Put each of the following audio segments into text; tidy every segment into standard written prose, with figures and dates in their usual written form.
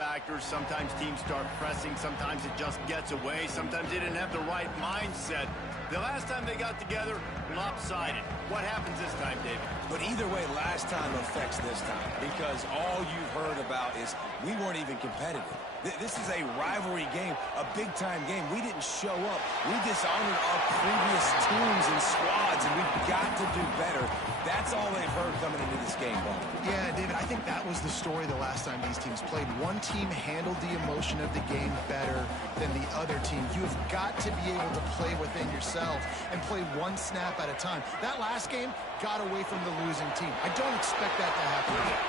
factors. Sometimes teams start pressing. Sometimes it just gets away. Sometimes they didn't have the right mindset. The last time they got together, lopsided. What happens this time, David? But either way, last time affects this time because all you've heard about is we weren't even competitive. This is a rivalry game, a big-time game. We didn't show up. We dishonored our previous teams and squads, and we've got to do better. That's all they've heard coming into this game, Bob. Yeah, David, I think that was the story the last time these teams played. One team handled the emotion of the game better than the other team. You have got to be able to play within yourself and play one snap at a time. That last game got away from the losing team. I don't expect that to happen again.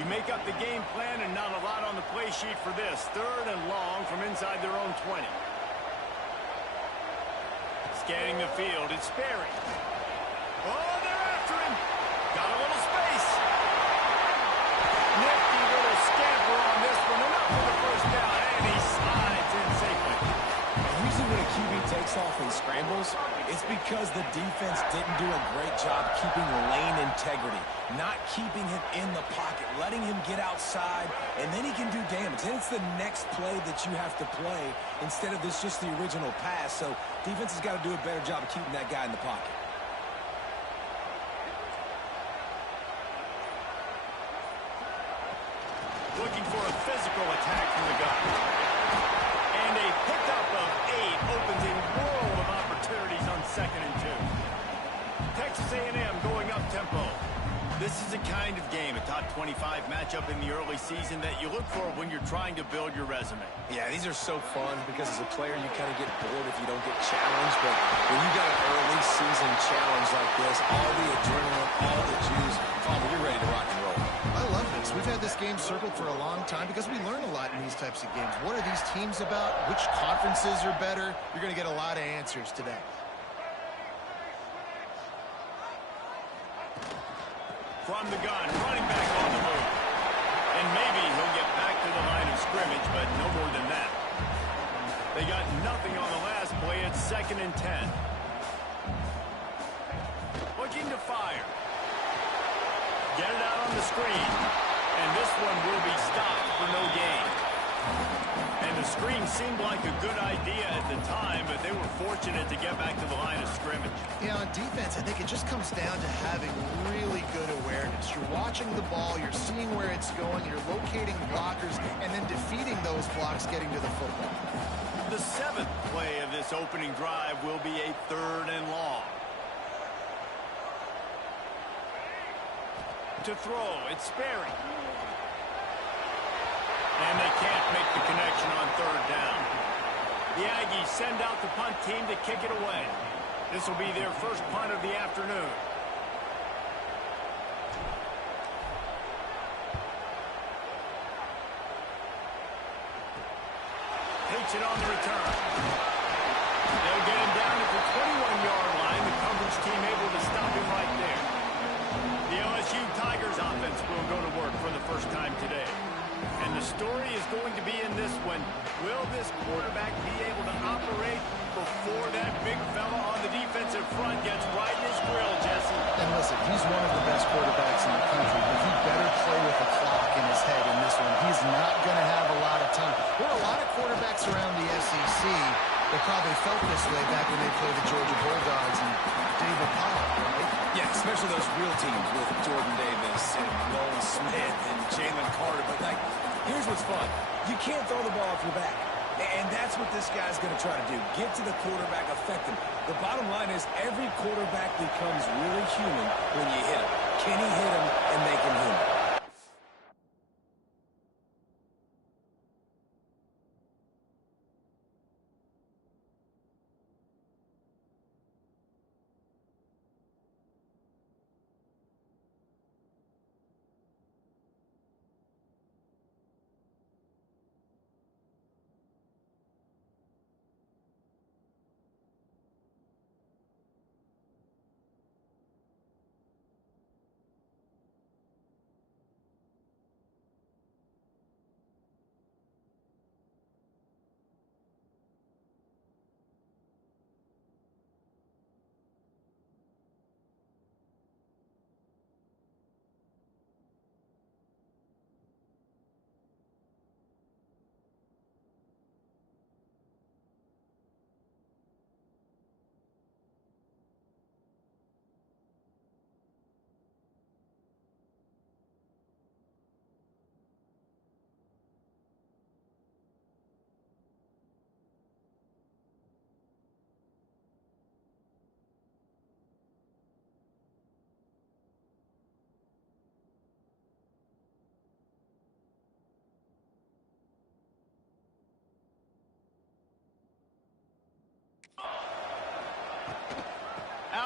You make up the game plan and not a lot on the play sheet for this. 3rd and long from inside their own 20. Scanning the field, it's Sperry. Oh, they're after him. Got a little space. Nifty little scamper on this one. Enough for the first down, and he slides in safely. Usually when a QB takes off and scrambles, it's because the defense didn't do a great job keeping lane integrity, not keeping him in the pocket, letting him get outside, and then he can do damage. Then it's the next play that you have to play instead of just the original pass. So defense has got to do a better job of keeping that guy in the pocket. Looking for a physical attack from the gun. And a pickup of 8 opens a world of opportunities on 2nd and 2. Texas A&M going up tempo. This is a kind of game, a top 25 matchup in the early season that you look for when you're trying to build your resume. Yeah, these are so fun because as a player you kind of get bored if you don't get challenged, but when you got an early season challenge like this, all the adrenaline, all the juice, you're ready to rock and roll. I love this. We've had this game circled for a long time because we learn a lot in these types of games. What are these teams about? Which conferences are better? You're going to get a lot of answers today. From the gun, running back on the move. And maybe he'll get back to the line of scrimmage, but no more than that. They got nothing on the last play. It's 2nd and 10. Looking to fire. Get it out on the screen. And this one will be stopped for no gain. And the screen seemed like a good idea at the time, but they were fortunate to get back to the line of scrimmage. Yeah, on defense, I think it just comes down to having really good awareness. You're watching the ball, you're seeing where it's going, you're locating blockers, and then defeating those blocks getting to the football. The 7th play of this opening drive will be a 3rd and long. To throw, it's Sperry. And they can't make the connection on 3rd down. The Aggies send out the punt team to kick it away. This will be their first punt of the afternoon. Takes it on the return. They'll get him down at the 21-yard line. The coverage team able to stop him right there. The LSU Tigers offense will go to work for the first time today. And the story is going to be in this one. Will this quarterback be able to operate before that big fella on the defensive front gets right in his grill, Jesse? And listen, he's one of the best quarterbacks in the country, but he better play with a clock in his head in this one. He's not going to have a lot of time. There are a lot of quarterbacks around the SEC that probably felt this way back when they played the Georgia Bulldogs and David Pollock, right? Yeah, especially those real teams with Jordan Davis and Nolan Smith and Jalen Carter. But, here's what's fun. You can't throw the ball off your back. And that's what this guy's going to try to do. Get to the quarterback, affect him. The bottom line is every quarterback becomes really human when you hit him. Can he hit him and make him human?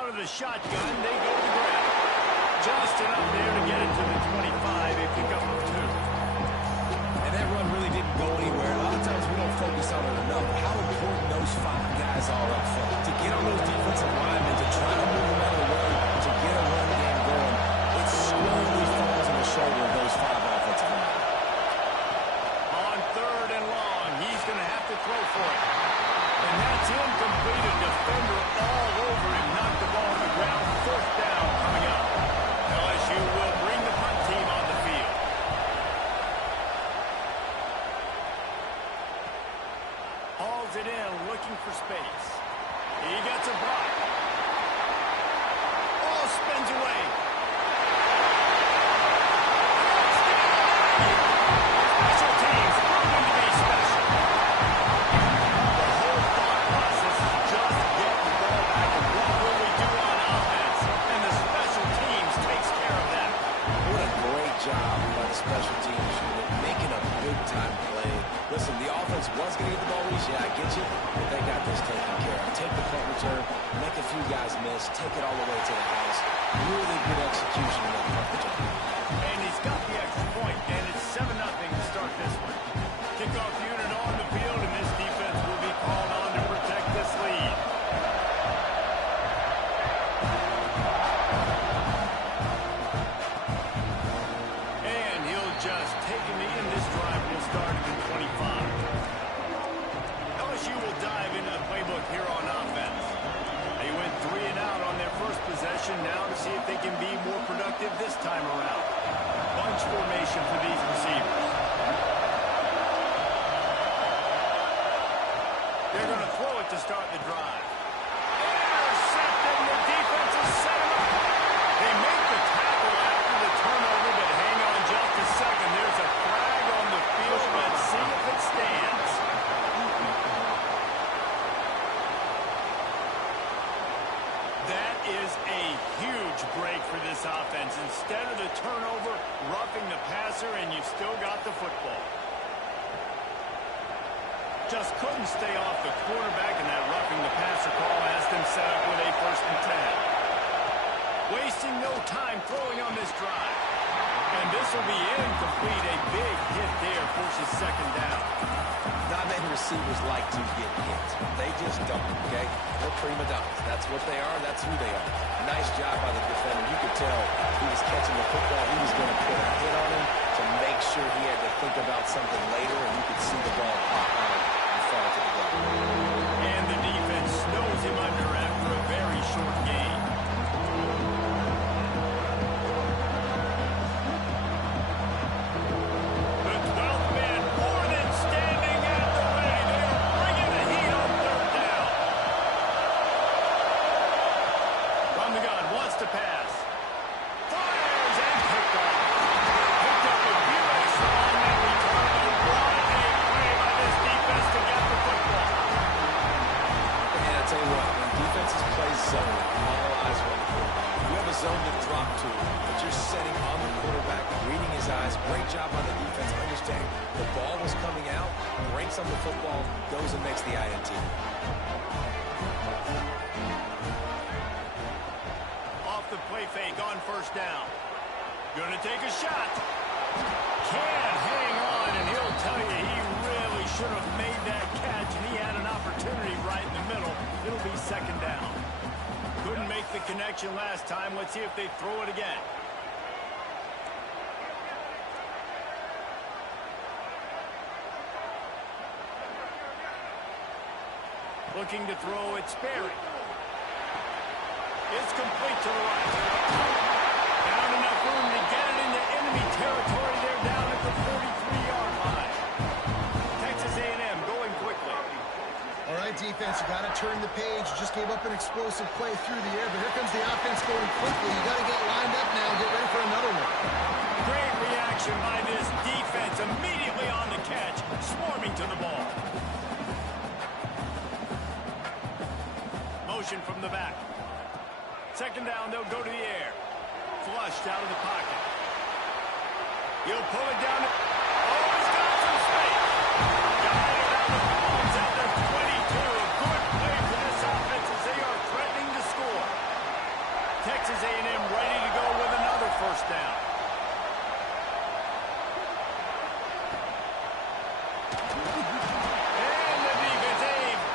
out of the shotgun. They go to the ground. Just enough there to get it to the 25. They pick up 2. And that run really didn't go anywhere. A lot of times we don't focus on it enough. How important those 5 guys are up front. To get on those defensive linemen, to try to move them out of the way, to get a run game going, it squarely falls on the shoulder of those 5 offensive linemen. On 3rd and long, he's going to have to throw for it. And that's incomplete. A defender all over him. Knocked the ball to the ground. 4th down coming up. LSU will bring the punt team on the field. Hauls it in, looking for space. He gets a block. Ball spins away. Special teams proving to be special. The whole thought process is just get the ball back and what will we do on offense? And the special teams takes care of that. What a great job by the special teams unit, making a big-time play. Listen, the offense was going to get the ball loose. Yeah, I get you, but they got this taken care of. Take the punt return, make a few guys miss, take it all the way to the house. Really good execution in that punt return. And he's got the extra point, and it's 7-0 to start this one. Kickoff unit on the field, and this defense will be called on to protect this lead. And he'll just take a knee, and this drive will start at the 25. LSU will dive into the playbook here on offense. They went 3 and out on their first possession, now to see if they can be more productive this time around. Bunch formation for these receivers. They're going to throw it to start the drive. Intercepted, the defense has set him up. They make the tackle after the turnover, but hang on just a second. There's a flag on the field. Let's see if it stands. That is a huge break for this offense. Instead of the turnover, roughing the passer, and you've still got the football. Just couldn't stay off the quarterback, and that roughing the passer call has them set up with a 1st and 10. Wasting no time throwing on this drive. And this will be incomplete. A big hit there forces 2nd down. Not many receivers like to get hit. They just don't, okay? They're prima donnas. That's what they are. That's who they are. Nice job by the defender. You could tell he was catching the football. He was going to put a hit on him to make sure he had to think about something later, and you could see the ball pop out and fall to the ground. And the defense snows him under after a very short game. The 12th man, Gordon, standing at the ready. They are bringing the heat on 3rd down. From the gun, wants to pass. Fires and picked up. Picked up a few extra on that return. And what a play by this defense to get the football. And I'll tell you what, when defenses play zone, all eyes are on the quarterback. You have a zone to drop to, but you're setting on the quarterback, reading his eyes. Great job on the defense, understanding the ball was coming out, breaks on the football, goes and makes the INT. Off the play fake on 1st down. Gonna take a shot. Can't hang on, and he'll tell you he really should have made that catch, and he had an opportunity right in the middle. It'll be 2nd down. Couldn't make the connection last time. Let's see if they throw it again. Looking to throw, it's Sperry. It's complete to the right. Found enough room to get it into enemy territory. They're down at the 43-yard line. Texas A&M going quickly. All right, defense, you got to turn the page. You just gave up an explosive play through the air, but here comes the offense going quickly. You got to get lined up now and get ready for another one. Great reaction by this defense. Immediately on the catch, swarming to the ball. Motion from the back. 2nd down, they'll go to the air. Flushed out of the pocket. He'll pull it down. Oh, he's got some space. Got it out of bounds at the 22. A good play for this offense as they are threatening to score. Texas A&M ready to go with another first down. And the defense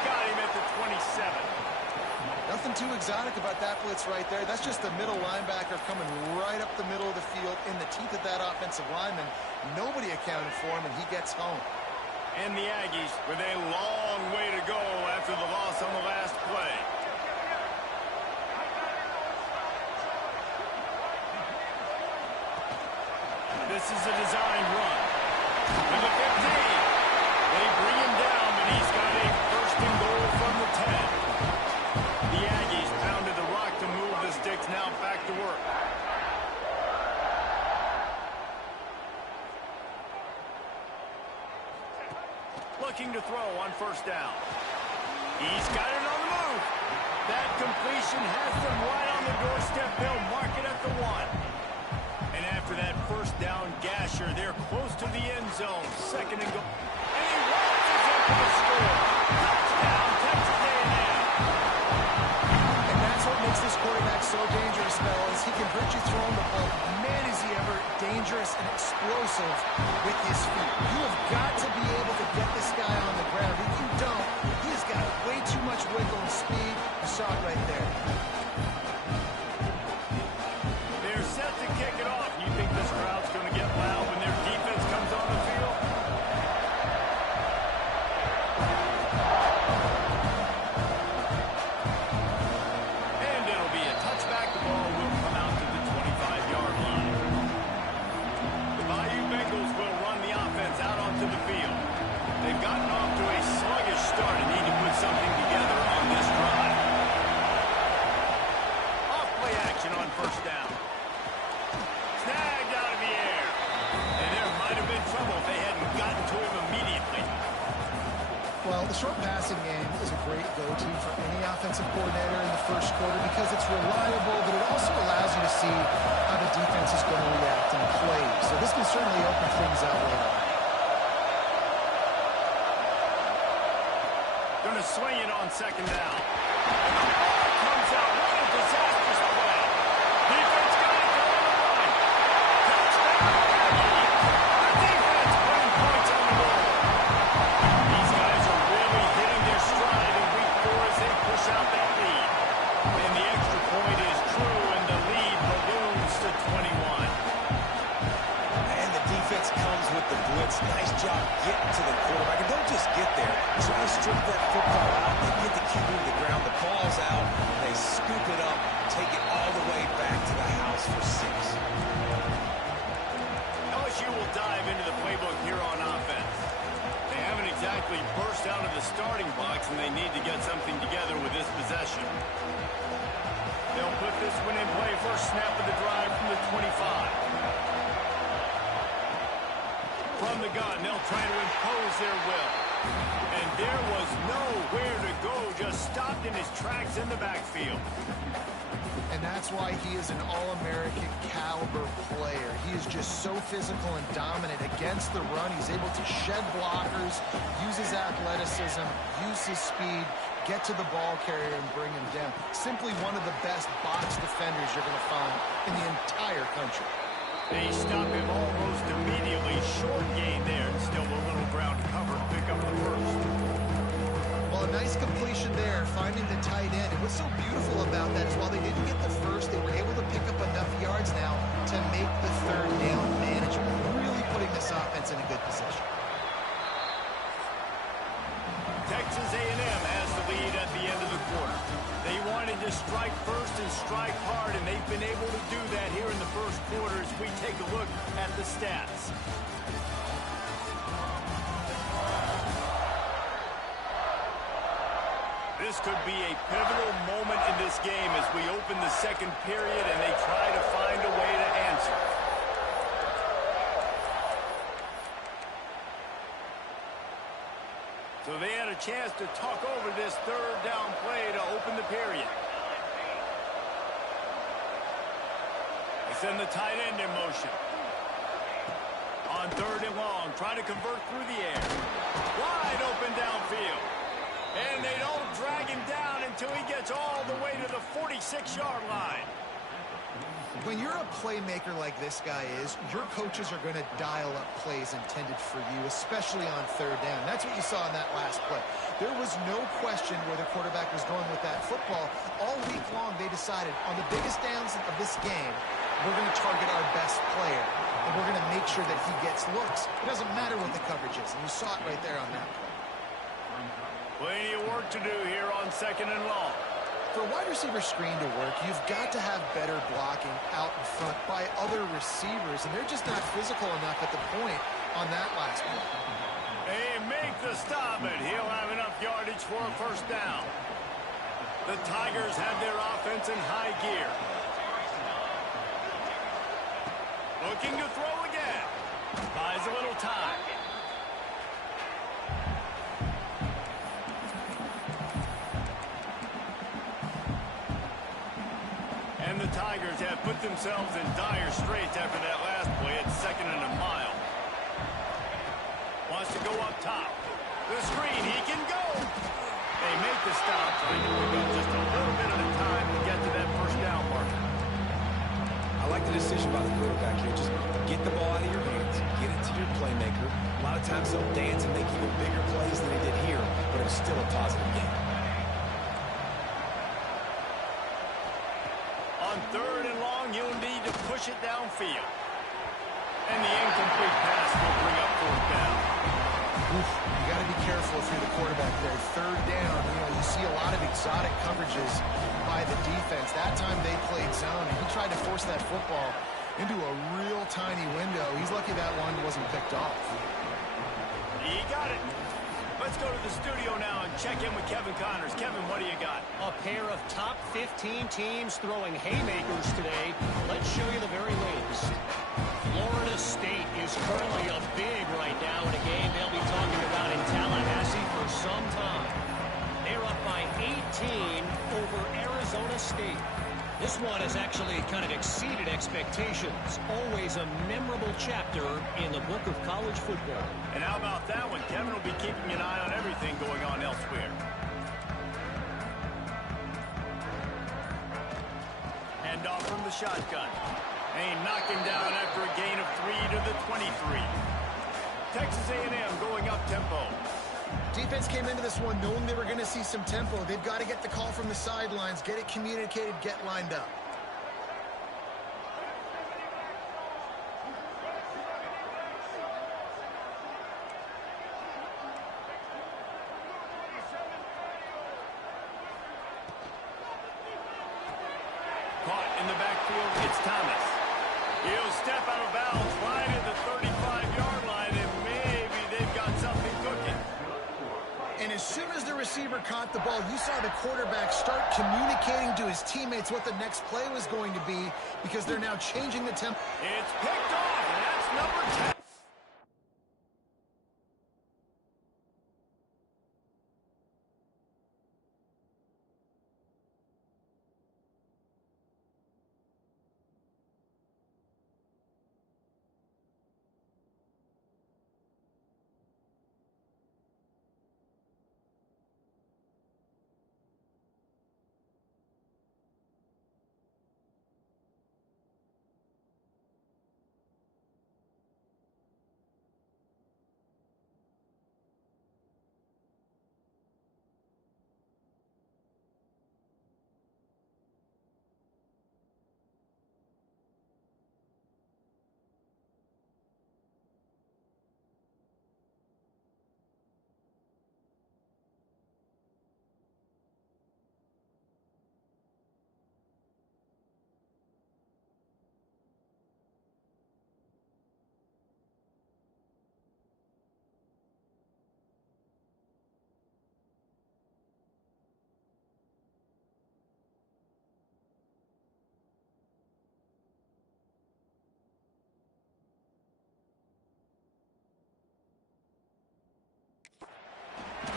got him at the 27. Nothing too exotic about that blitz right there. That's just the middle linebacker coming right up the middle of the field in the teeth of that offensive lineman. Nobody accounted for him, and he gets home. And the Aggies with a long way to go after the loss on the last play. This is a design run. To the 15. They bring him down, but he's got a first and goal from the 10. The Aggies pounded the rock to move the sticks, now back to work. Looking to throw on first down. He's got it on the move. That completion has them right on the doorstep. They'll mark it at the 1. And after that first down gasher, they're close to the end zone. Second and goal. And he launches it for the score. Touchdown, Texas A&M. And that's what makes this quarterback so dangerous, fellas. He can hurt you throwing the ball. Man, is he ever dangerous and explosive with his feet. You have got to be able to get this guy on the ground. If you don't, he's got way too much wiggle and speed. You saw it right there. They're set to kick it off. You think this crowd's going to get loud when their defense comes on the field? And it'll be a touchback. The ball will come out to the 25-yard line. The Bayou Bengals will run the offense out onto the field. They've gotten off to a sluggish start and need to put something together on this drive. Off-play action on first down. Snagged out of the air. And there might have been trouble if they hadn't gotten to him immediately. Well, the short passing game is a great go-to for any offensive coordinator in the first quarter because it's reliable, but it also allows you to see how the defense is going to react and play. So this can certainly open things up later. Going to swing it on second down. And the ball comes out. What a disastrous play. Defense got it going to run. Touchdown, Aggies. The defense putting points on the board. These guys are really hitting their stride in week 4 as they push out that lead. And the extra point is true, and the lead balloons to 21. And the defense comes with the blitz. Nice job getting to the quarterback. And don't just get there. Try to strip that football out and get the QB to the ground. The ball's out. They scoop it up, take it all the way back to the house for 6. LSU will dive into the playbook here on offense. They haven't exactly burst out of the starting box, and they need to get something together with this possession. They'll put this one in play. First snap of the drive from the 25. From the gun, they'll try to impose their will. And there was nowhere to go, just stopped in his tracks in the backfield. And that's why he is an All-American caliber player. He is just so physical and dominant against the run. He's able to shed blockers, use his athleticism, use his speed, get to the ball carrier and bring him down. Simply one of the best box defenders you're going to find in the entire country. They stop him almost immediately. Short gain there, and still a little ground to cover to pick up the first. Well, a nice completion there, finding the tight end. And what's so beautiful about that is while they didn't get the first, they were able to pick up enough yards now to make the third down manageable. Really putting this offense in a good position. Texas A&M has the lead at the end of the quarter. They wanted to strike first and strike hard, and they've been able to do that here in the first quarter as we take a look at the stats. This could be a pivotal moment in this game as we open the second period and they try to find a way to answer. So they had a chance to talk over this third down play to open the period. They send the tight end in motion. On third and long, trying to convert through the air. Wide open downfield. And they don't drag him down until he gets all the way to the 46-yard line. When you're a playmaker like this guy is, your coaches are going to dial up plays intended for you, especially on third down. That's what you saw in that last play. There was no question where the quarterback was going with that football. All week long, they decided on the biggest downs of this game, we're going to target our best player, and we're going to make sure that he gets looks. It doesn't matter what the coverage is, and you saw it right there on that play. Plenty of work to do here on 2nd and long. For a wide receiver screen to work, you've got to have better blocking out in front by other receivers, and they're just not physical enough at the point on that last play. They make the stop, and he'll have enough yardage for a first down. The Tigers have their offense in high gear. Looking to throw again. Buys a little time. And the Tigers have put themselves in dire straits after that last play at 2nd and a mile. Wants to go up top. The screen, he can go. They make the stop, trying to pick up just a little bit at a time to get to that first down marker. I like the decision by the quarterback here. Just get the ball out of your hands, get it to your playmaker. A lot of times they'll dance and make even bigger plays than they did here, but it was still a positive game. On 3rd and long, you'll need to push it downfield. And the incomplete pass will bring up 4th down. Oof, you got to be careful if you're the quarterback there. 3rd down, you see a lot of exotic coverages by the defense. That time they played zone, and he tried to force that football into a real tiny window. He's lucky that one wasn't picked off. He got it. Let's go to the studio now and check in with Kevin Connors. Kevin, what do you got? A pair of top 15 teams throwing haymakers today. Let's show you the very latest. Florida State is currently up big right now in a game they'll be talking about in Tallahassee for some time. They're up by 18 over Arizona State. This one has actually kind of exceeded expectations. Always a memorable chapter in the book of college football. And how about that one? Kevin will be keeping an eye on everything going on elsewhere. Hand off from the shotgun. And he knocked him down after a gain of 3 to the 23. Texas A&M going up tempo. Defense came into this one knowing they were going to see some tempo. They've got to get the call from the sidelines, get it communicated, get lined up. Caught in the backfield, it's Thomas. He'll step out of bounds right at the 35-yard line, and maybe they've got something cooking. And as soon as the receiver caught the ball, you saw the quarterback start communicating to his teammates what the next play was going to be because they're now changing the tempo. It's picked off, and that's number 10.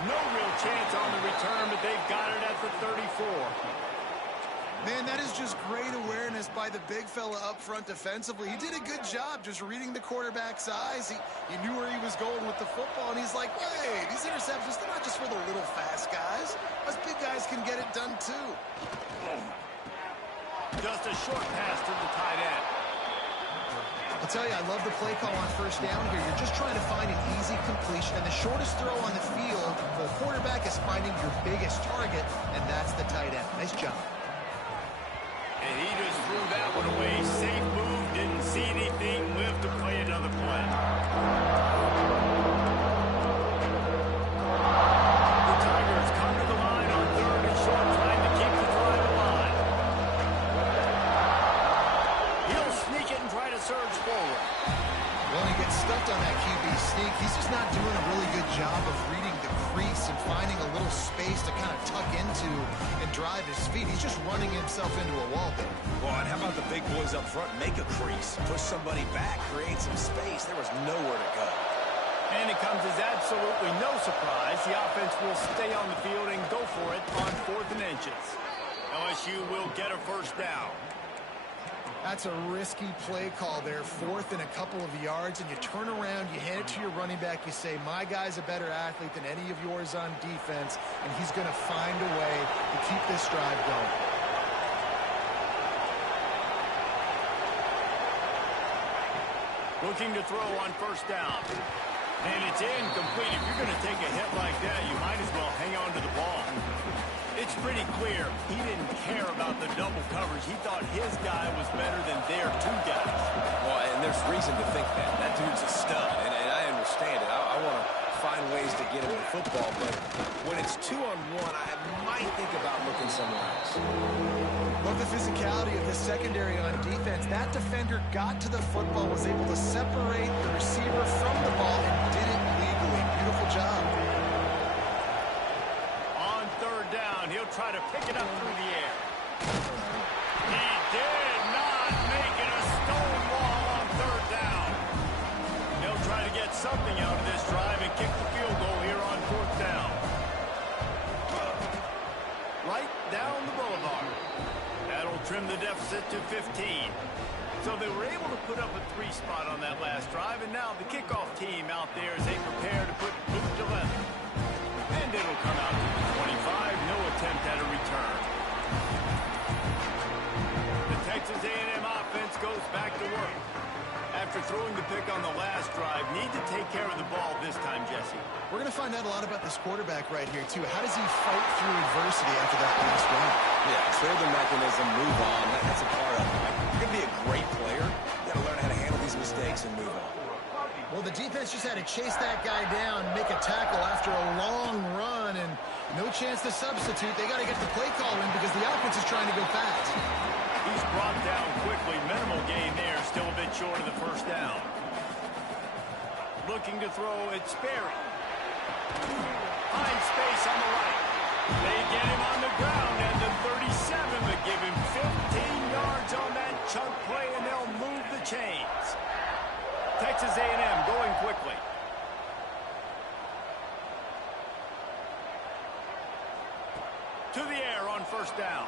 No real chance on the return, but they've got it at the 34. Man, that is just great awareness by the big fella up front defensively. He did a good job just reading the quarterback's eyes. He knew where he was going with the football, and he's like, wait, these interceptions, they're not just for the little fast guys. Us big guys can get it done too. Just a short pass to the tight end. I'll tell you, I love the play call on first down here. You're just trying to find an easy completion, and the shortest throw on the field for the quarterback is finding your biggest target, and that's the tight end. Nice job. And he just threw that one away. Safe move, didn't see anything, lived to play another play. The Tigers come to the line on third and short, trying to keep the drive alive. He'll sneak it and try to surge forward. Well, he gets stuffed on that QB sneak. He's just not doing a really good job of reading the crease and finding a little space to kind of tuck into and drive his feet. He's just running himself into a wall there. Well, and how about the big boys up front? Make a crease, push somebody back, create some space. There was nowhere to go. And it comes as absolutely no surprise. The offense will stay on the field and go for it on 4th and inches. LSU will get a first down. That's a risky play call there, 4th and a couple of yards, and you turn around, you hand it to your running back, you say, my guy's a better athlete than any of yours on defense, and he's going to find a way to keep this drive going. Looking to throw on first down. And it's incomplete. If you're going to take a hit like that, you might as well hang on to the ball. It's pretty clear he didn't care about the double coverage. He thought his guy was better than their 2 guys. Well, and there's reason to think that. That dude's a stud, and I understand it. I want to find ways to get him the football, but when it's 2-on-1, I might think about looking somewhere else. Love the physicality of the secondary on defense. That defender got to the football, was able to separate the receiver from the ball, and did it legally. Beautiful job. On third down, he'll try to pick it up through the air. He did not make it a stone wall on third down. They'll try to get something out of this drive and kick the field goal here on 4th down. Right down the boulevard. That'll trim the deficit to 15. So they were able to put up a 3 spot on that last drive, and now the kickoff team out there as they prepare to put boot to leather. And it'll come out to the 25, no attempt at a return. The Texas A&M offense goes back to work. After throwing the pick on the last drive, need to take care of the ball this time, Jesse. We're going to find out a lot about this quarterback right here, too. How does he fight through adversity after that last drive? Yeah, clear the mechanism, move on. That's a part of it. Like, you're going to be a great player. You got to learn how to handle these mistakes and move on. Well, the defense just had to chase that guy down, make a tackle after a long run, and no chance to substitute. They got to get the play call in because the offense is trying to go fast. He's brought down quickly. Minimal gain there. Still a bit short of the first down. Looking to throw, it's Sperry. Finds space on the right. They get him on the ground at the 37, but give him 15 yards on that chunk play, and they'll move the chains. Texas A&M going quickly. To the air on first down.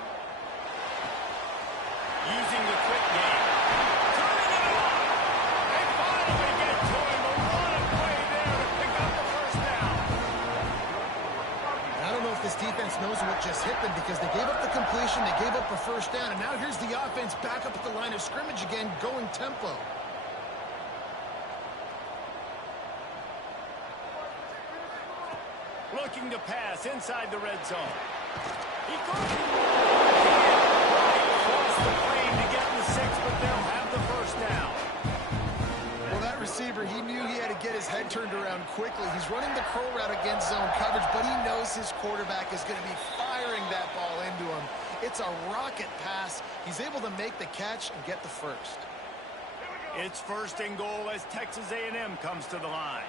Using the quick game. Turning it on. They finally get to him. A lot of play there to pick up the first down. I don't know if this defense knows what just hit them because they gave up the completion, they gave up a first down, and now here's the offense back up at the line of scrimmage again, going tempo. Looking to pass inside the red zone. He goes right across the plane to get the 6, but they'll have the first down. Well, that receiver, he knew he had to get his head turned around quickly. He's running the curl route against zone coverage, but he knows his quarterback is going to be firing that ball into him. It's a rocket pass. He's able to make the catch and get the first. It's first and goal as Texas A&M comes to the line.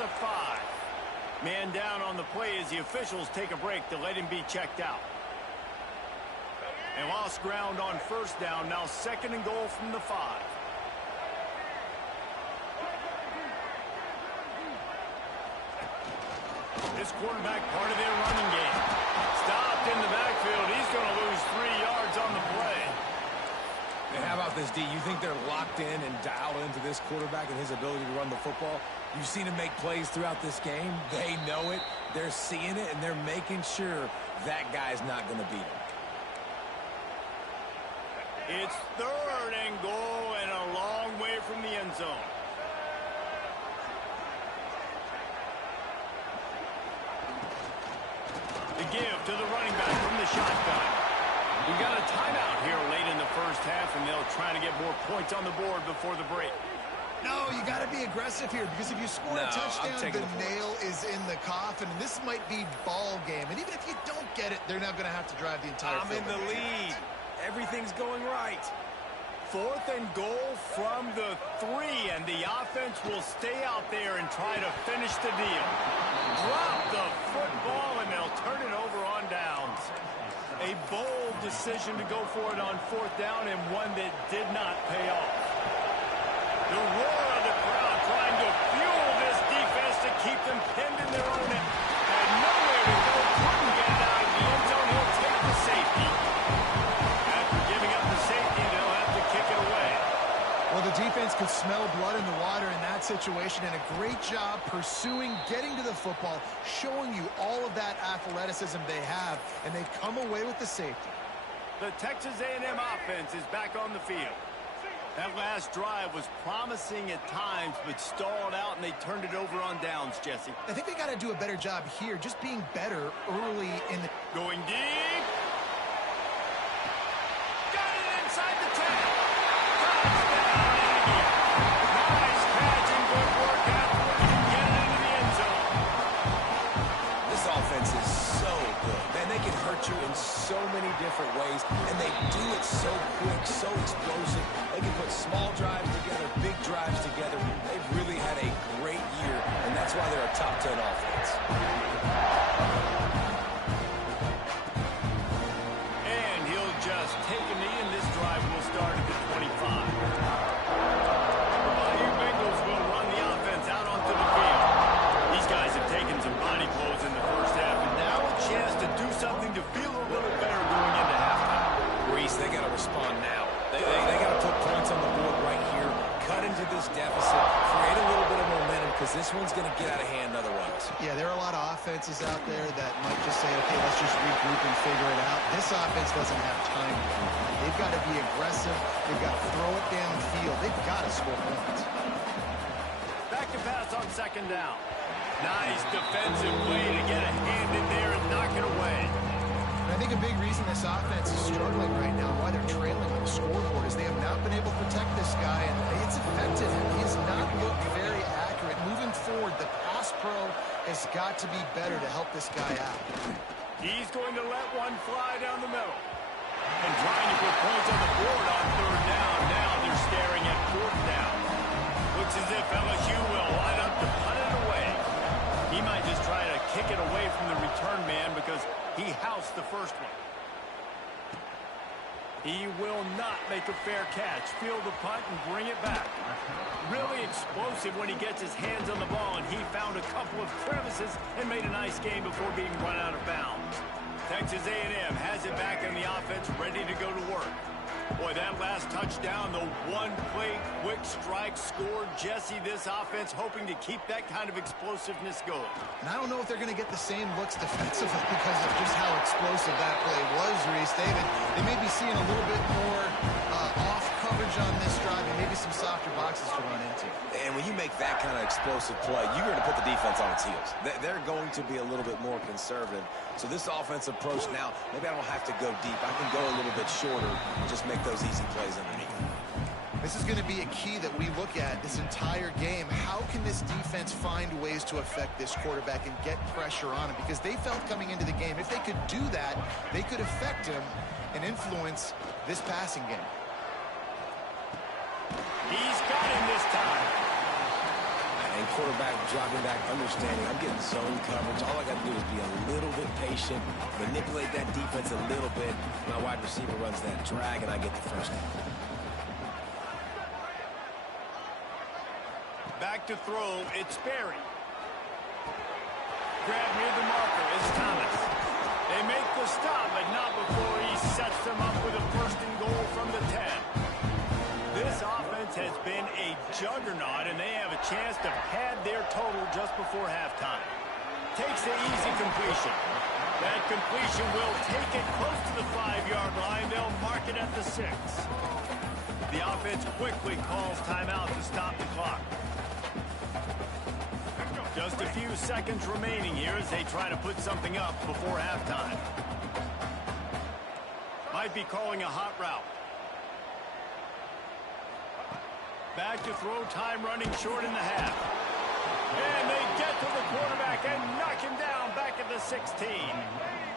The 5. Man down on the play as the officials take a break to let him be checked out. And lost ground on first down. Now 2nd and goal from the 5. This quarterback part of their running game. Stopped in the backfield. He's going to lose 3 yards on the play. How about this, D? You think they're locked in and dialed into this quarterback and his ability to run the football? You've seen him make plays throughout this game. They know it. They're seeing it, and they're making sure that guy's not going to beat him. It's 3rd and goal and a long way from the end zone. The give to the running back from the shotgun. We got a timeout here late in the first half, and they'll try to get more points on the board before the break. No, you got to be aggressive here because if you score a touchdown, the nail is in the coffin, and this might be ball game. And even if you don't get it, they're not going to have to drive the entire field. I'm in the lead. Everything's going right. 4th and goal from the 3, and the offense will stay out there and try to finish the deal. Drop the football, and they'll turn it over on downs. A bold decision to go for it on 4th down, and one that did not pay off. The roar of the crowd trying to fuel this defense to keep them pinned in their own end. Had nowhere to go, couldn't get it out of the end zone. He'll take the safety. After giving up the safety, they'll have to kick it away. Well, the defense could smell blood in the water in that situation, and a great job pursuing, getting to the football, showing you all of that athleticism they have, and they come away with the safety. The Texas A&M offense is back on the field. That last drive was promising at times, but stalled out, and they turned it over on downs, Jesse. I think they got to do a better job here, just being better early in the... Going deep. Got it inside the 10. Touchdown, Indiana. Nice catch and good work afterwards to get it into the end zone. This offense is so good. Man, they can hurt you in so many different ways, and they do it so quick, so explosive. They can put small drives together, big drives together. They've really had a great year, and that's why they're a top 10 offense. And he'll just take a knee, and this drive will start at the 25. The Bayou Bengals will run the offense out onto the field. These guys have taken some body blows in the first half, and now a chance to do something to feel a little better going into halftime. Reese, they got to respond now. They got to put points on the board right here, cut into this deficit, create a little bit of momentum, because this one's going to get out of hand otherwise. Yeah, there are a lot of offenses out there that might just say, okay, let's just regroup and figure it out. This offense doesn't have time. They've got to be aggressive. They've got to throw it downfield. They've got to score points. Back to pass on 2nd down. Nice defensive play to get a hand in there and knock it away. And I think a big reason this offense is struggling right now, why they're trailing on the scoreboard, is they have not been able to protect this guy, and it's affected him. He has not looked very accurate. Moving forward, the pass pro has got to be better to help this guy out. He's going to let one fly down the middle. And trying to put points on the board on 3rd down. Now they're staring at 4th down. Looks as if LSU will line up to punt it away. He might just try to kick it away from the return man because he housed the first one. He will not make a fair catch. Field the punt and bring it back. Really explosive when he gets his hands on the ball, and he found a couple of crevices and made a nice game before being run out of bounds. Texas A&M has it back in the offense, ready to go to work. Boy, that last touchdown, the one-play quick strike scored. Jesse, this offense hoping to keep that kind of explosiveness going. And I don't know if they're going to get the same looks defensively because of just how explosive that play was, Reese. They may be seeing a little bit more off coverage on this drive and maybe some softer boxes to run into. And when you make that kind of explosive play, you're going to put the defense on its heels. They're going to be a little bit more conservative. So this offensive approach now, maybe I don't have to go deep. I can go a little bit shorter and just make those easy plays underneath. This is going to be a key that we look at this entire game. How can this defense find ways to affect this quarterback and get pressure on him? Because they felt coming into the game, if they could do that, they could affect him and influence this passing game. He's got him this time. And quarterback dropping back, understanding I'm getting zone coverage. All I got to do is be a little bit patient, manipulate that defense a little bit. My wide receiver runs that drag, and I get the first down. Back to throw, it's Berry. Grab near the marker is Thomas. They make the stop, but not before he sets them up with a 1st and goal from the 10. juggernaut, and they have a chance to pad their total just before halftime. Takes the easy completion. That completion will take it close to the 5-yard line. They'll mark it at the 6. The offense quickly calls timeout to stop the clock. Just a few seconds remaining here as they try to put something up before halftime. Might be calling a hot route. Back to throw, time running short in the half. And they get to the quarterback and knock him down back at the 16.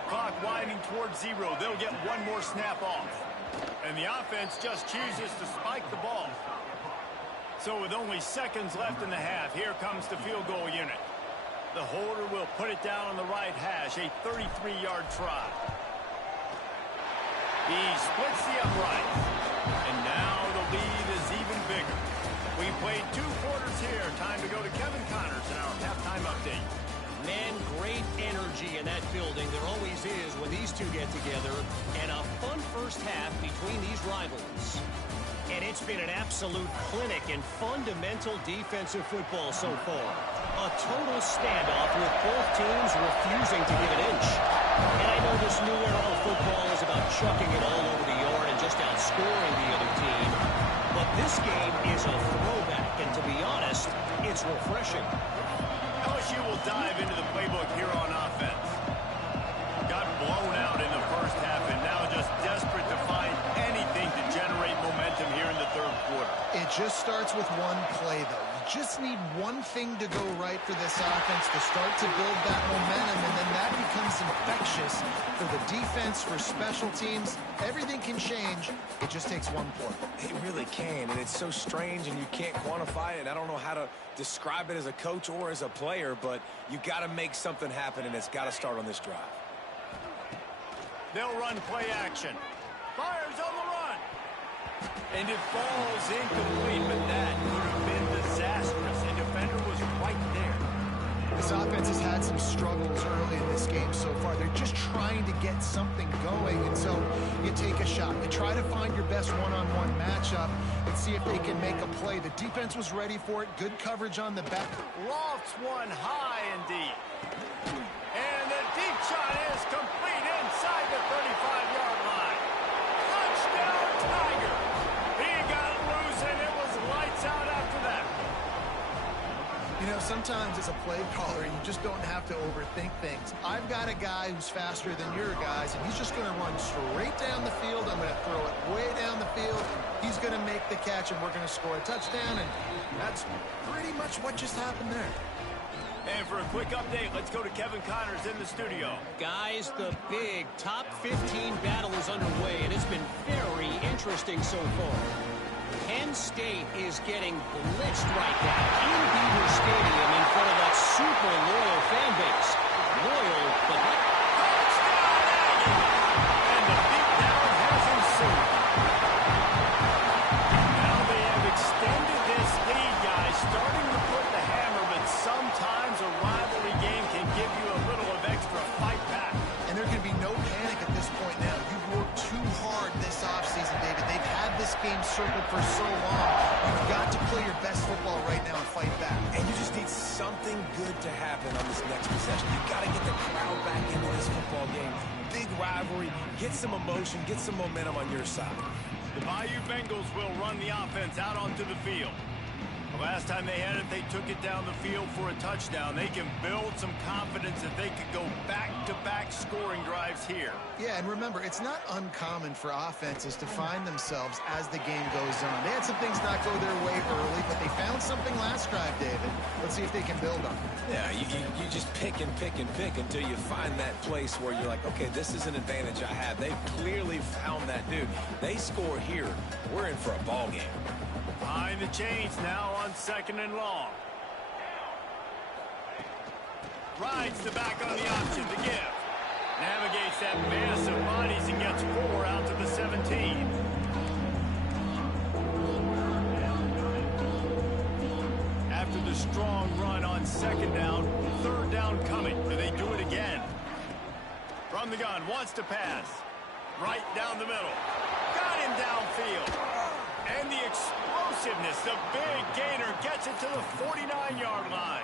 Clock winding towards 0. They'll get one more snap off. And the offense just chooses to spike the ball. So with only seconds left in the half, here comes the field goal unit. The holder will put it down on the right hash, a 33-yard try. He splits the uprights. And now the lead is even bigger. We played 2 quarters here. Time to go to Kevin Connors in our halftime update. Man, great energy in that building. There always is when these two get together. And a fun first half between these rivals. And it's been an absolute clinic in fundamental defensive football so far. A total standoff with both teams refusing to give an inch. And I know this new era of football is about chucking it all over the yard and just outscoring the other team. But this game is a throwback, and to be honest, it's refreshing. LSU will dive into the playbook here on offense. Got blown out in the first half and now just desperate to find anything to generate momentum here in the third quarter. It just starts with one play, though. You just need one thing to go right for this offense to start to build that momentum, and then that becomes infectious for the defense, for special teams. Everything can change. It just takes one play. It really can, and it's so strange, and you can't quantify it. I don't know how to describe it as a coach or as a player, but you got to make something happen, and it's got to start on this drive. They'll run play action. Fires on the run. And it falls incomplete, but that would have been disastrous. The defender was right there. This offense has had some struggles early in this game so far. They're just trying to get something going, and so you take a shot. You try to find your best one-on-one matchup and see if they can make a play. The defense was ready for it. Good coverage on the back. Lofts one high and deep. And the deep shot is complete inside the 35-yard line. Touchdown, Tiger. He got loose, and it was lights out after that. You know, sometimes as a play caller, you just don't have to overthink things. I've got a guy who's faster than your guys, and he's just going to run straight down the field. I'm going to throw it way down the field. He's going to make the catch, and we're going to score a touchdown, and that's pretty much what just happened there. And for a quick update, let's go to Kevin Connors in the studio. Guys, the big top 15 battle is underway, and it's been very interesting so far. Penn State is getting blitzed right now in Beaver Stadium in front of that super loyal fan base. Loyal, but not... Touchdown, Aggie! And the beatdown has ensued. Now they have extended this lead, guys, starting to put the hammer, but sometimes a rivalry game can give you a little of extra fight back. And there can be no panic at this point now. You've worked too hard this offseason, David. They've had this game circled for so long. You've got to play your best football right now and fight back. And you just need something good to happen on this next possession. You got to get the crowd back into this football game. Big rivalry, get some emotion, get some momentum on your side. The Bayou Bengals will run the offense out onto the field. The last time they had it, they took it down the field for a touchdown. They can build some confidence that they could go back-to-back scoring drives here. Yeah, and remember, it's not uncommon for offenses to find themselves as the game goes on. They had some things not go their way early, but they found something last drive, David. Let's see if they can build on it. Yeah, you just pick and pick and pick until you find that place where you're like, okay, this is an advantage I have. They've clearly found that, dude. They score here, we're in for a ball game. Behind the chains now on 2nd and long. Rides the back on the option to give. Navigates that mass of bodies and gets 4 out to the 17. After the strong run on 2nd down, 3rd down coming. Do they do it again? From the gun, wants to pass. Right down the middle. Got him downfield. And the explosiveness a big gainer. Gets it to the 49-yard line.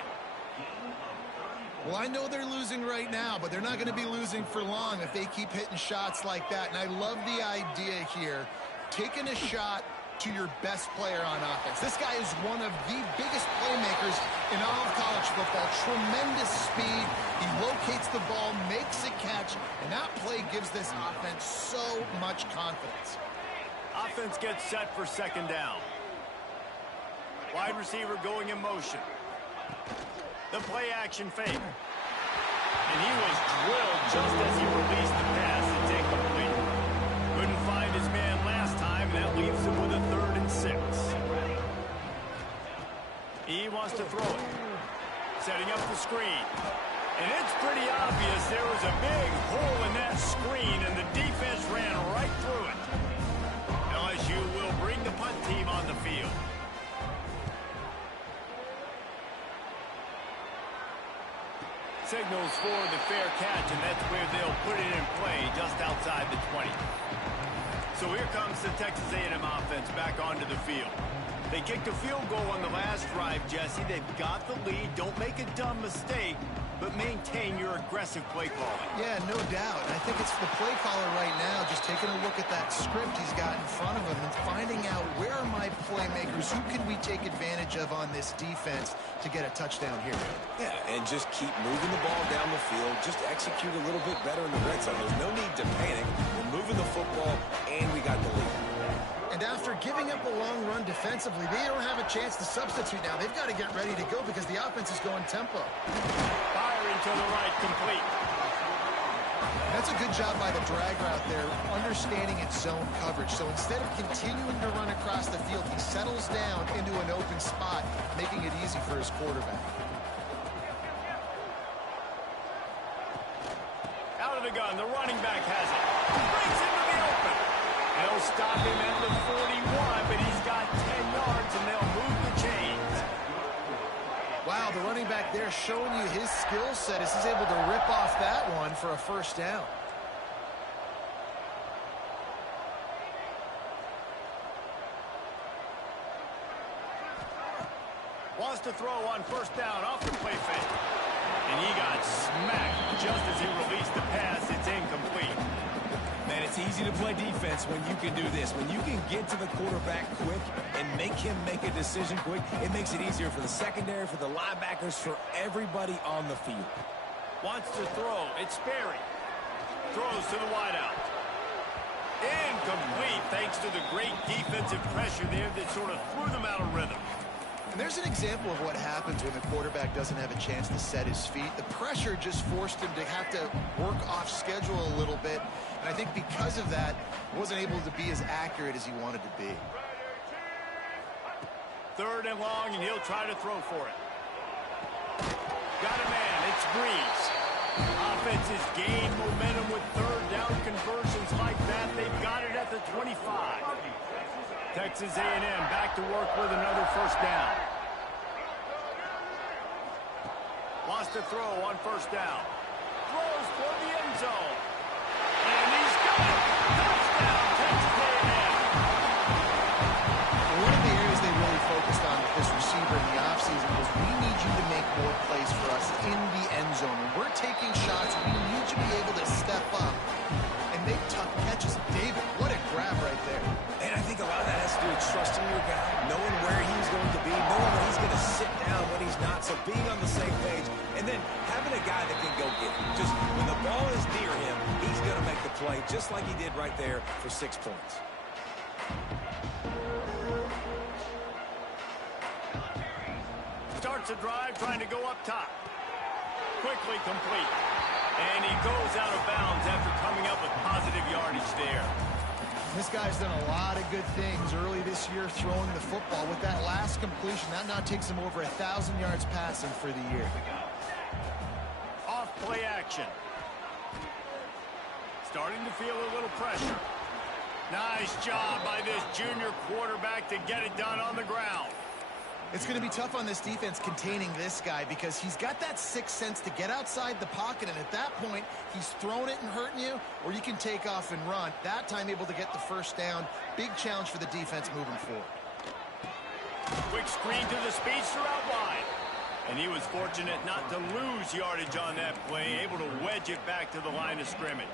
Well, I know they're losing right now, but they're not going to be losing for long if they keep hitting shots like that. And I love the idea here, taking a shot to your best player on offense. This guy is one of the biggest playmakers in all of college football. Tremendous speed. He locates the ball, makes a catch, and that play gives this offense so much confidence. Offense gets set for second down. Wide receiver going in motion. The play action fake. And he was drilled just as he released the pass. It's incomplete. Couldn't find his man last time, and that leaves him with a 3rd and 6. He wants to throw it. Setting up the screen. And it's pretty obvious there was a big hole in that screen, and the defense ran right through it. LSU will bring the punt team on the field. Signals for the fair catch, and that's where they'll put it in play just outside the 20. So here comes the Texas A&M offense back onto the field. They kicked a field goal on the last drive, Jesse. They've got the lead. Don't make a dumb mistake, but maintain your aggressive play calling. Yeah, no doubt. And I think it's the play caller right now just taking a look at that script he's got in front of him and finding out where are my playmakers, who can we take advantage of on this defense to get a touchdown here. Yeah, and just keep moving the ball down the field. Just execute a little bit better in the red zone. There's no need to panic. We're moving the football, and we got the lead. And after giving up a long run defensively, they don't have a chance to substitute now. They've got to get ready to go because the offense is going tempo. Firing to the right, complete. That's a good job by the drag route there, understanding its zone coverage. So instead of continuing to run across the field, he settles down into an open spot, making it easy for his quarterback. Out of the gun, the running back has it. Brings into the open. They'll stop him at the 41, but he's got 10 yards, and they'll move the chains. Wow, the running back there showing you his skill set as he's able to rip off that one for a first down. Wants to throw on first down off the play fake. And he got smacked just as he released the pass. It's incomplete. Man, it's easy to play defense when you can do this. When you can get to the quarterback quick and make him make a decision quick, it makes it easier for the secondary, for the linebackers, for everybody on the field. Wants to throw. It's Sperry. Throws to the wideout. Incomplete thanks to the great defensive pressure there that sort of threw them out of rhythm. And there's an example of what happens when the quarterback doesn't have a chance to set his feet. The pressure just forced him to have to work off schedule a little bit. And I think because of that, he wasn't able to be as accurate as he wanted to be. 3rd and long, and he'll try to throw for it. Got a man. It's Breeze. Offense has gained momentum with 3rd down conversions like that. They've got it at the 25. Texas A&M back to work with another first down. Wants to throw on first down. Throws for the end zone. And he's got it. Touchdown, Texas A&M. One of the areas they really focused on with this receiver in the offseason was we need you to make more plays for us in the end zone. When we're taking shots, we need you to be able to step up and make tough catches. David, what a grab right there. And I think a lot of that has to do with trusting your guy, knowing where he's going to be, knowing when he's going to sit down, when he's not. So being on the same page, and then having a guy that can go get it. Just when the ball is near him, he's going to make the play, just like he did right there for 6 points. Starts a drive trying to go up top. Quickly complete. And he goes out of bounds after coming up with positive yardage there. This guy's done a lot of good things early this year throwing the football. With that last completion, that now takes him over 1,000 yards passing for the year. Off play action. Starting to feel a little pressure. Nice job by this junior quarterback to get it done on the ground. It's going to be tough on this defense containing this guy because he's got that sixth sense to get outside the pocket, and at that point, he's throwing it and hurting you, or you can take off and run. That time able to get the first down. Big challenge for the defense moving forward. Quick screen to the speedster out wide. And he was fortunate not to lose yardage on that play, able to wedge it back to the line of scrimmage.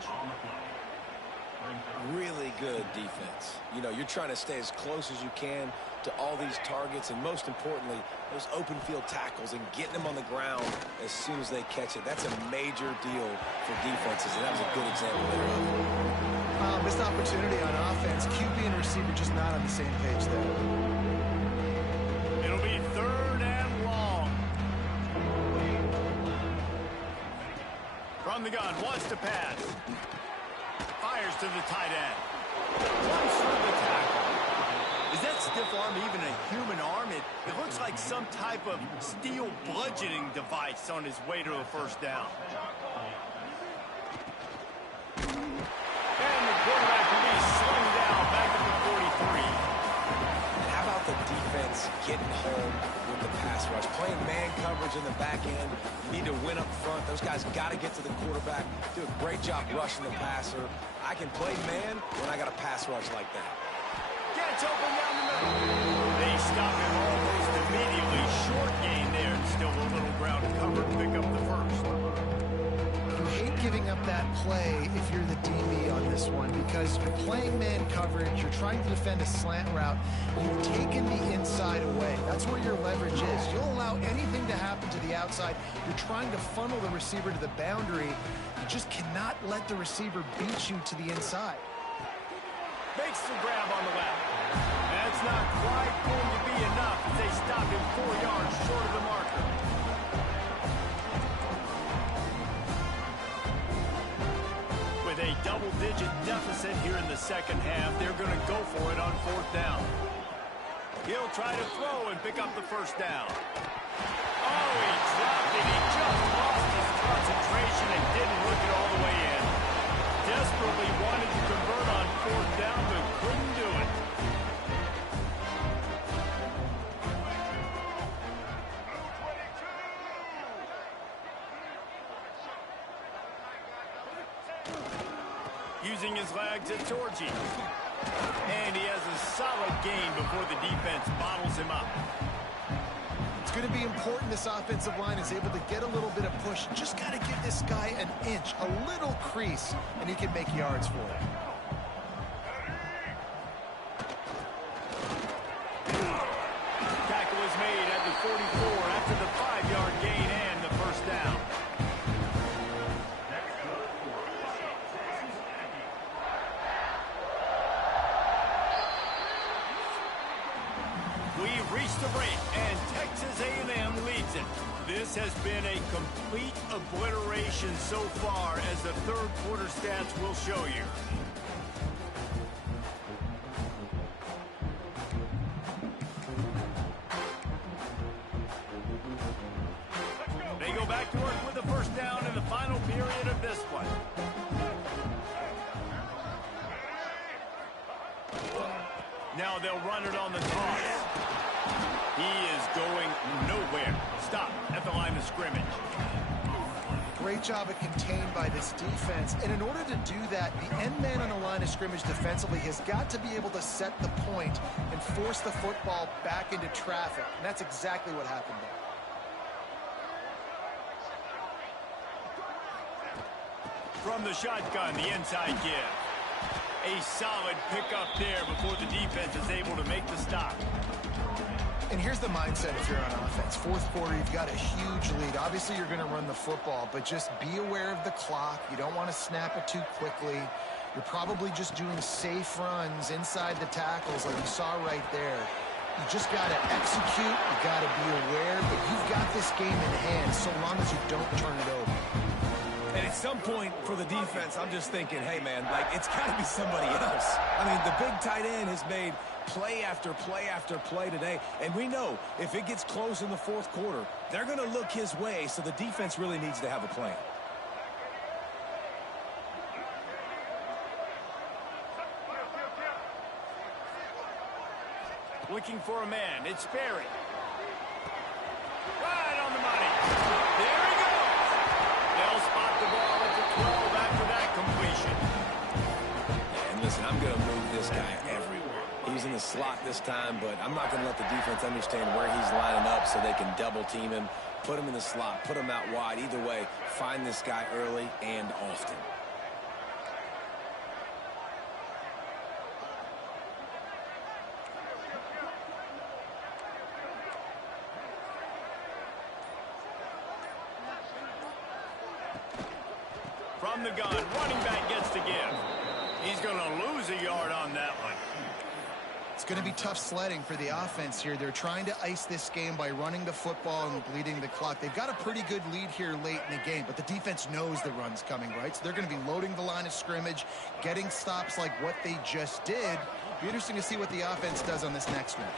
Really good defense. You know, you're trying to stay as close as you can to all these targets, and most importantly, those open field tackles and getting them on the ground as soon as they catch it. That's a major deal for defenses, and that was a good example there. Missed opportunity on offense. QB and receiver just not on the same page there. It'll be 3rd and long. From the gun, wants to pass. Fires to the tight end. Runs through the tackle. Is that stiff arm even a human arm? It looks like some type of steel bludgeoning device on his way to a first down. And the quarterback will be slung down back at the 43. And how about the defense getting home with the pass rush? Playing man coverage in the back end. You need to win up front. Those guys got to get to the quarterback. Do a great job rushing the passer. I can play man when I got a pass rush like that. Gets open down the middle. They stop him almost immediately. Short gain there, and still a little ground cover to pick up the first. You hate giving up that play if you're the DB on this one, because you're playing man coverage, you're trying to defend a slant route, you've taken the inside away. That's where your leverage is. You'll allow anything to happen to the outside. You're trying to funnel the receiver to the boundary. You just cannot let the receiver beat you to the inside. Makes the grab on the left. That's not quite going to be enough as they stop him 4 yards short of the marker. With a double-digit deficit here in the second half, they're going to go for it on 4th down. He'll try to throw and pick up the first down. Oh, he dropped it. He just lost his concentration and didn't look it all the way in. Desperately wanted to convert on 4th down, but couldn't do it. Using his legs, it's Orji. And he has a solid gain before the defense bottles him up. It's going to be important this offensive line is able to get a little bit of push. Just got to give this guy an inch, a little crease, and he can make yards for it. Tackle is made at the 44 after the 5-yard gain and the first down. We've reached the break, and Texas A&M leads it. This has been a complete obliteration so far, as the third quarter stats will show you. They go back to work with the first down in the final period of this one. Now they'll run it on the toss. He is going nowhere. Stop at the line of scrimmage. Great job at contained by this defense. And in order to do that, the end man on the line of scrimmage defensively has got to be able to set the point and force the football back into traffic. And that's exactly what happened there. From the shotgun, the inside give. A solid pickup there before the defense is able to make the stop. And here's the mindset if you're on offense. Fourth quarter, you've got a huge lead. Obviously, you're going to run the football, but just be aware of the clock. You don't want to snap it too quickly. You're probably just doing safe runs inside the tackles like you saw right there. You just got to execute. You got to be aware, but you've got this game in hand so long as you don't turn it over. And at some point for the defense, I'm just thinking, hey, man, like, it's got to be somebody else. I mean, the big tight end has made play after play after play today. And we know if it gets close in the fourth quarter, they're going to look his way, so the defense really needs to have a plan. Looking for a man. It's Berry. Right on the money. There he goes. They'll spot the ball at the 12 after that completion. And listen, I'm going to move this guy everywhere. He's in the slot this time, but I'm not going to let the defense understand where he's lining up so they can double team him, put him in the slot, put him out wide. Either way, find this guy early and often. From the gun, running back gets to give. He's going to lose a yard on that one. It's going to be tough sledding for the offense here. They're trying to ice this game by running the football and bleeding the clock. They've got a pretty good lead here late in the game, but the defense knows the run's coming, right? So they're going to be loading the line of scrimmage, getting stops like what they just did. Be interesting to see what the offense does on this next one.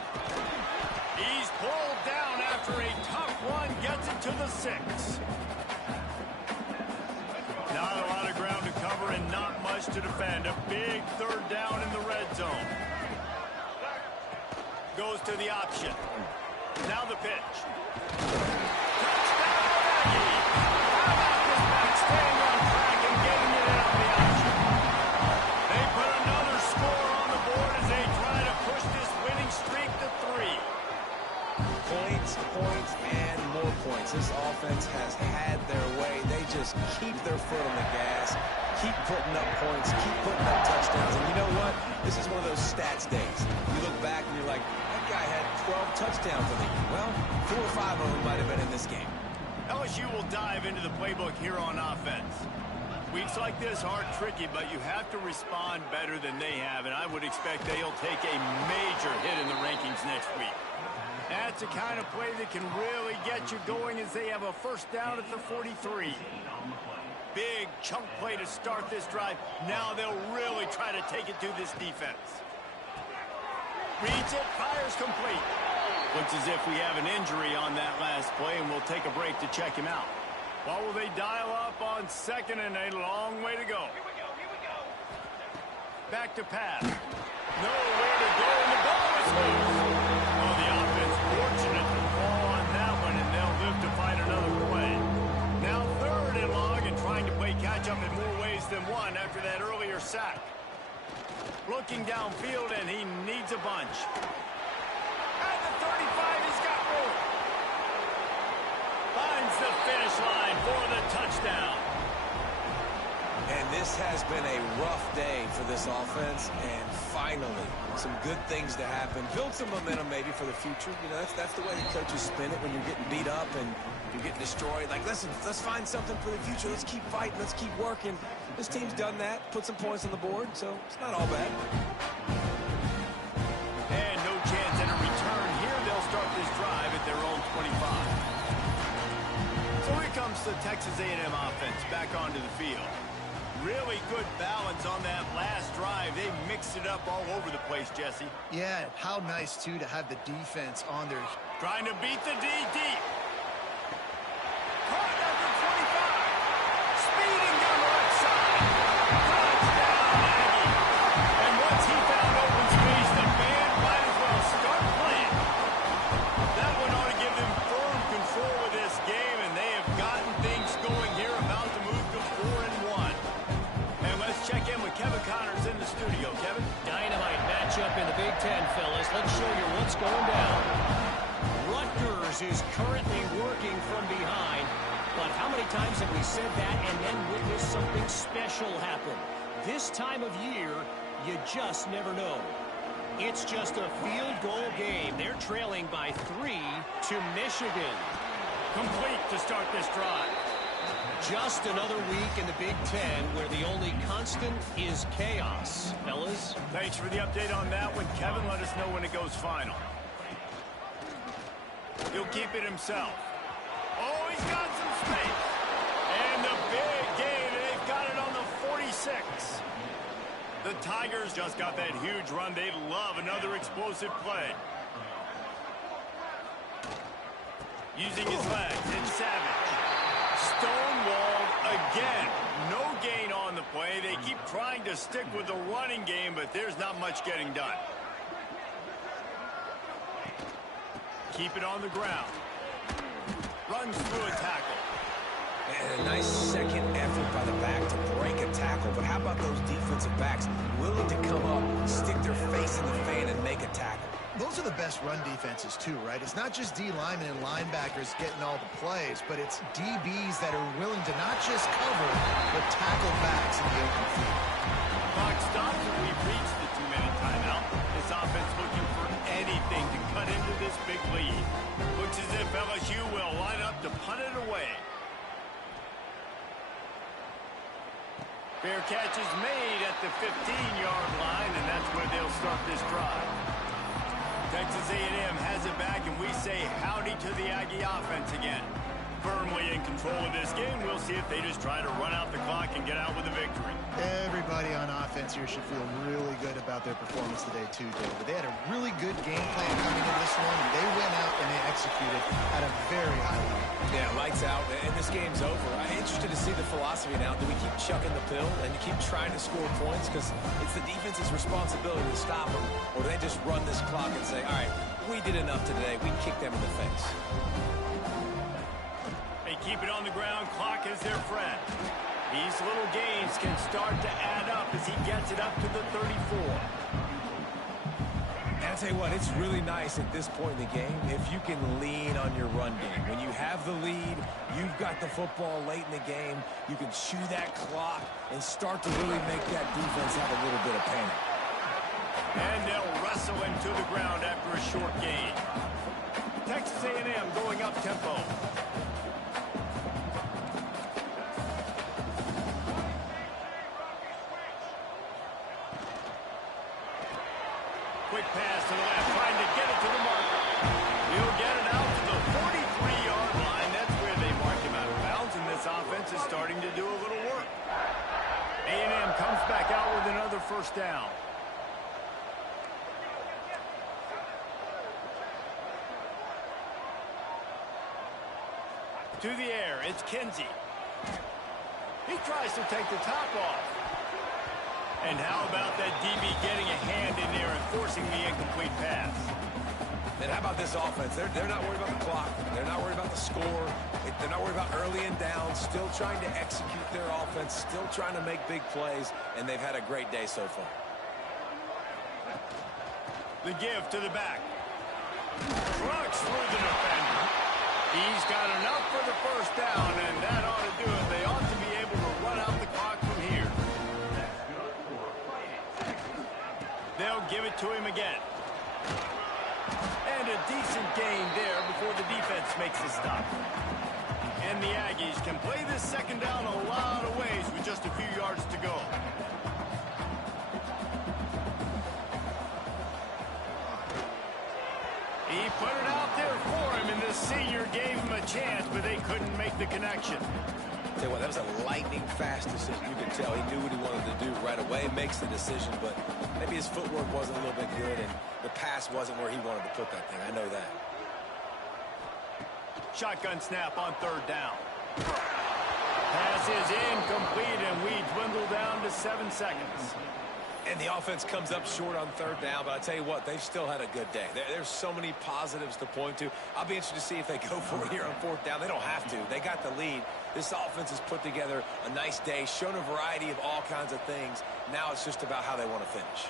He's pulled down after a tough one, gets it to the 6. Not a lot of ground to cover and not much to defend. A big third down in the red zone. Goes to the option. Now the pitch. Touchdown, Aggie! How about this back staying on track and getting it out of the option? They put another score on the board as they try to push this winning streak to 3. Points, and more points. This offense has had their way. They just keep their foot on the gas, keep putting up points, keep putting up touchdowns. And you know what? This is one of those stats days. You look back and you're like, that guy had 12 touchdowns in the year. Well, 4 or 5 of them might have been in this game. LSU will dive into the playbook here on offense. Weeks like this aren't tricky, but you have to respond better than they have, and I would expect they'll take a major hit in the rankings next week. That's the kind of play that can really get you going as they have a first down at the 43. Big chunk play to start this drive. Now they'll really try to take it to this defense. Reads it, fires complete. Looks as if we have an injury on that last play, and we'll take a break to check him out. What will they dial up on 2nd and a long way to go? Back to pass. Nowhere to go, and the ball is loose. Well, the offense fortunate to fall on that one, and they'll live to fight another play. Now 3rd and long, and trying to play catch-up in more ways than one after that earlier sack. Looking downfield, and he needs a bunch. At the 35, he's got room. Finds the finish line for the touchdown. And this has been a rough day for this offense, and finally, some good things to happen. Build some momentum maybe for the future. You know, that's the way the coaches spin it when you're getting beat up and you're getting destroyed. Like, listen, let's find something for the future. Let's keep fighting. Let's keep working. This team's done that, put some points on the board, so it's not all bad. And no chance at a return here. They'll start this drive at their own 25. So here comes the Texas A&M offense back onto the field. Really good balance on that last drive. They mixed it up all over the place, Jesse. Yeah, how nice, too, to have the defense on their... Trying to beat the D deep. Caught at the 25. Speeding down the left side. Touchdown, Aggie. And once he found open space, the band might as well start playing. That one ought to give them firm control of this game, and they have gotten things going here, about to move to 4-1. And let's check in with Kevin Connors in the studio. Kevin? Dynamite matchup in the Big Ten, fellas. Let's show you what's going down. Rutgers is currently working from behind, but how many times have we said that and then witnessed something special happen? This time of year, you just never know. It's just a field goal game. They're trailing by 3 to Michigan. Complete to start this drive. Just another week in the Big Ten where the only constant is chaos. Fellas? Thanks for the update on that one, Kevin. Let us know when it goes final. He'll keep it himself. Oh, he's got some space. And the big gain, they've got it on the 46. The Tigers just got that huge run. They love another explosive play. Using his legs, it's Savage. Stonewalled again. No gain on the play. They keep trying to stick with the running game, but there's not much getting done. Keep it on the ground. Runs through a tackle. And a nice second effort by the back to break a tackle. But how about those defensive backs willing to come up, stick their face in the fan, and make a tackle? Those are the best run defenses, too, right? It's not just D linemen and linebackers getting all the plays, but it's DBs that are willing to not just cover, but tackle backs in the open field. Clock stops and we've reached the 2-minute timeout. This offense looking for anything to cut into this big lead. Looks as if LSU will line up to punt it away. Fair catch is made at the 15-yard line, and that's where they'll start this drive. Texas A&M has it back, and we say howdy to the Aggie offense again. Firmly in control of this game. We'll see if they just try to run out the clock and get out with a victory. Everybody on offense here should feel really good about their performance today, too, David. They had a really good game plan coming into this one, and they went out and they executed at a very high level. Yeah, lights out, and this game's over. I'm interested to see the philosophy now. Do we keep chucking the pill and keep trying to score points? Because it's the defense's responsibility to stop them. Or do they just run this clock and say, all right, we did enough today. We kicked them in the face. They keep it on the ground. Clock is their friend. These little gains can start to add up as he gets it up to the 34. And I'll tell you what, it's really nice at this point in the game if you can lean on your run game. When you have the lead, you've got the football late in the game, you can chew that clock and start to really make that defense have a little bit of panic. And they'll wrestle him to the ground after a short gain. Texas A&M going up tempo. Quick pass to the left, trying to get it to the marker. He'll get it out to the 43-yard line. That's where they mark him out of bounds, and this offense is starting to do a little work. A&M comes back out with another first down. To the air, it's Kinsey. He tries to take the top off. And how about that DB getting a hand in there and forcing the incomplete pass? And how about this offense? They're not worried about the clock. They're not worried about the score. They're not worried about early and down. Still trying to execute their offense. Still trying to make big plays. And they've had a great day so far. The give to the back. Trucks through the defender. He's got enough for the first down, and that ought to do it. They ought to be able to run out the clock from here. They'll give it to him again. And a decent gain there before the defense makes a stop. And the Aggies can play this second down a lot of ways with just a few yards to go. He put it out there for him, and the senior gave him a chance, but they couldn't make the connection. Tell you what, that was a lightning-fast decision. You could tell he knew what he wanted to do right away, makes the decision, but maybe his footwork wasn't a little bit good, and the pass wasn't where he wanted to put that thing. I know that. Shotgun snap on third down. Pass is incomplete, and we dwindle down to 7 seconds. And the offense comes up short on third down, but I'll tell you what, they've still had a good day. There's so many positives to point to. I'll be interested to see if they go for it here on fourth down. They don't have to. They got the lead. This offense has put together a nice day, shown a variety of all kinds of things. Now it's just about how they want to finish.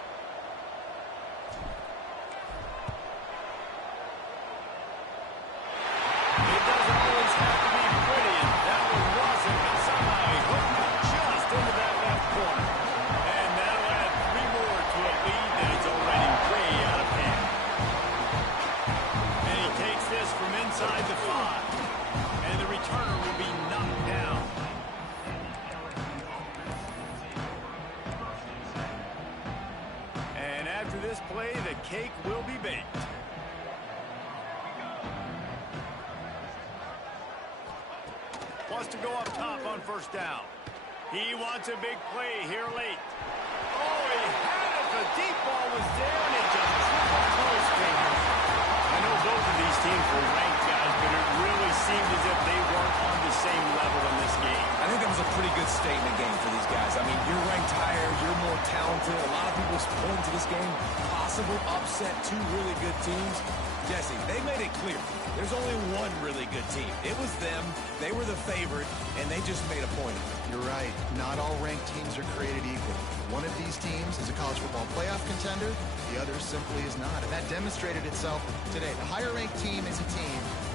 It doesn't always have to be pretty, and that one wasn't, but somehow he hooked it just into that left corner. And that'll add 3 more to a lead that is already way out of hand. And he takes this from inside the 5. And the returner will be knocked down. And after this play, the cake will be baked. Wants to go up top on first down. He wants a big play here late. Oh, he had it. The deep ball was there, and it just tripled through his fingers. I know both of these teams were ranked, guys, but it really seemed as if they weren't on the same level in this game. I think that was a pretty good statement, game for these guys. I mean, you're ranked higher, you're more talented. A lot of people point to this game, possible upset, two really good teams. Jesse, they made it clear. There's only one really good team. It was them. They were the favorite, and they just made a point. You're right. Not all ranked teams are created equal. One of these teams is a college football playoff contender. The other simply is not. And that demonstrated itself today. The higher ranked team is a team